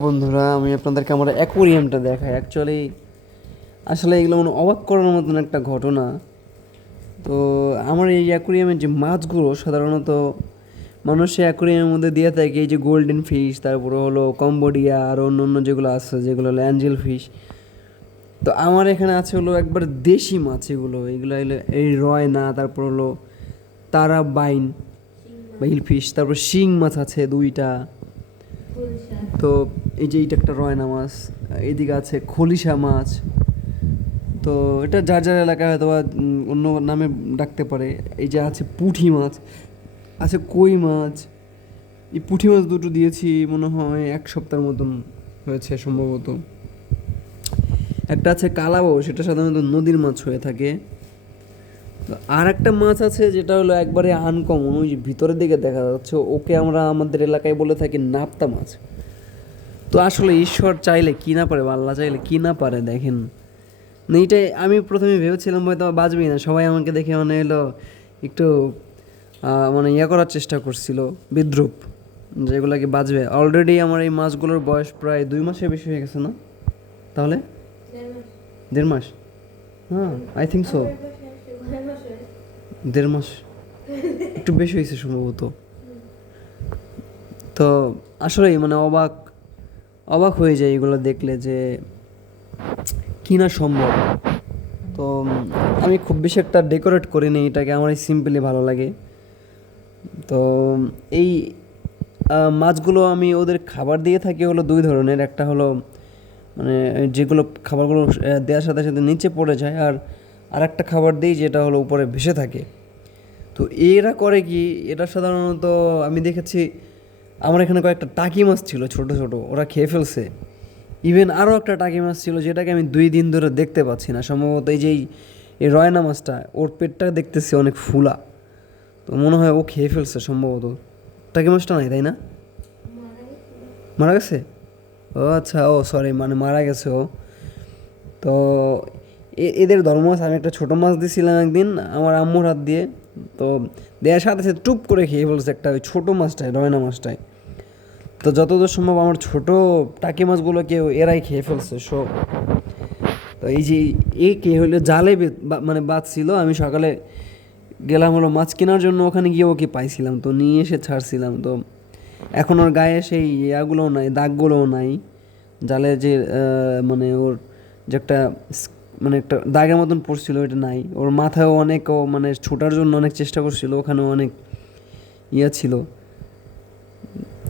বন্ধুরা, আমি আপনাদেরকে আমার অ্যাকোরিয়ামটা দেখাই। অ্যাকচুয়ালি আসলে এগুলো মানে অবাক করার মতন একটা ঘটনা। তো আমার এই অ্যাকোরিয়ামের যে মাছগুলো, সাধারণত মানুষের অ্যাকোরিয়ামের মধ্যে দিয়ে থাকে, এই যে গোল্ডেন ফিশ তারপরে হলো কম্বোডিয়া আর অন্য অন্য যেগুলো আছে, যেগুলো হলো অ্যাঞ্জেল ফিশ তো আমার এখানে আছে হলো একবার দেশি মাছ এগুলো। এগুলো এই রয়না, তারপর হলো তারা বাইন বা হিল ফিশ তারপর শিং মাছ আছে দুইটা। তো এই যে এইটা একটা রয়না মাছ, এদিকে আছে খলিশা মাছ। তো এটা যার যার এলাকায় হয়তো বা অন্য নামে ডাকতে পারে। এই যে আছে পুঁটি মাছ, আছে কই মাছ। এই পুঁটি মাছ দুটো দিয়েছি, মনে হয় এক সপ্তাহের মতন হয়েছে সম্ভবত। একটা আছে কালাবো সেটা সাধারণত নদীর মাছ হয়ে থাকে। আর একটা মাছ আছে যেটা হলো একবারে আনকমন ওই ভিতরের দিকে দেখা যাচ্ছে। ওকে আমরা আমাদের এলাকায় বলে থাকি নাপ্তা মাছ। তো আসলে ঈশ্বর চাইলে কি না পারে আল্লাহ চাইলে কি না পারে দেখেন। এইটাই আমি প্রথমে ভেবেছিলাম হয়তো বাজবেই না। সবাই আমাকে দেখে মানে এলো একটু মানে ইয়ে করার চেষ্টা করছিল বিদ্রুপ যেগুলো কি বাজবে অলরেডি আমার এই মাছগুলোর বয়স প্রায় দুই মাসের বেশি হয়ে গেছে না? তাহলে? দেড় মাস। হ্যাঁ আই থিঙ্ক সো দেড় মাস। একটু বেশি হয়েছে সম্ভবত। তো আসলেই মানে অবাক অবাক হয়ে যায় এগুলো দেখলে যে কি না সম্ভব। তো আমি খুব বেশি একটা ডেকোরেট করি করিনি এটাকে আমার এই সিম্পলি ভালো লাগে। তো এই মাছগুলো আমি ওদের খাবার দিয়ে থাকি হলো দুই ধরনের। একটা হলো মানে যেগুলো খাবারগুলো দেওয়ার সাথে সাথে নিচে পড়ে যায় আর আর একটা খাবার দিই যেটা হলো উপরে ভেসে থাকে। তো এরা করে কি এটা সাধারণত আমি দেখেছি, আমার এখানে কয়েকটা টাকি মাছ ছিল ছোট ছোট, ওরা খেয়ে ফেলছে। ইভেন আরও একটা টাকি মাছ ছিল যেটাকে আমি দুই দিন ধরে দেখতে পাচ্ছি না। সম্ভবত এই যে এই- রয়না মাছটা, ওর পেটটা দেখতেছি অনেক ফুলা। তো মনে হয় ও খেয়ে ফেলছে সম্ভবত। টাকি মাছটা নাই, তাই না? মারা গেছে? ও আচ্ছা ও সরি মানে মারা গেছে ও। তো এদের ধর্ম আছে। আমি একটা ছোটো মাছ দিয়েছিলাম একদিন আমার আম্মুর হাত দিয়ে। তো দেওয়ার সাথে সাথে টুপ করে খেয়ে ফেলছে একটা ওই ছোটো মাছটায়, রয়না মাছটায়। তো যতদূর সম্ভব আমার ছোটো টাকি মাছগুলোকে এরাই খেয়ে ফেলছে সব তো এই যে এ কে হলো জালে মানে বাঁধছিল আমি সকালে গেলাম হলো মাছ কেনার জন্য, ওখানে গিয়ে ওকে পাইছিলাম। তো নিয়ে এসে ছাড়ছিলাম। তো এখন ওর গায়ে সেই ইয়াগুলোও নাই, দাগগুলোও নাই। জালে যে মানে ওর যে একটা স- মানে একটা দাগের মতন পড়ছিল এটা নাই। ওর মাথায় অনেক ও মানে ছোটার জন্য অনেক চেষ্টা করছিল ওখানে অনেক ইয়া ছিল।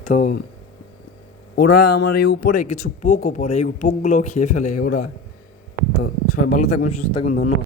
তো ওরা আমার এই উপরে কিছু পোকও পড়ে এই পোকগুলোও খেয়ে ফেলে ওরা। তো সবাই ভালো থাকবেন, সুস্থ থাকবেন, ধন্যবাদ।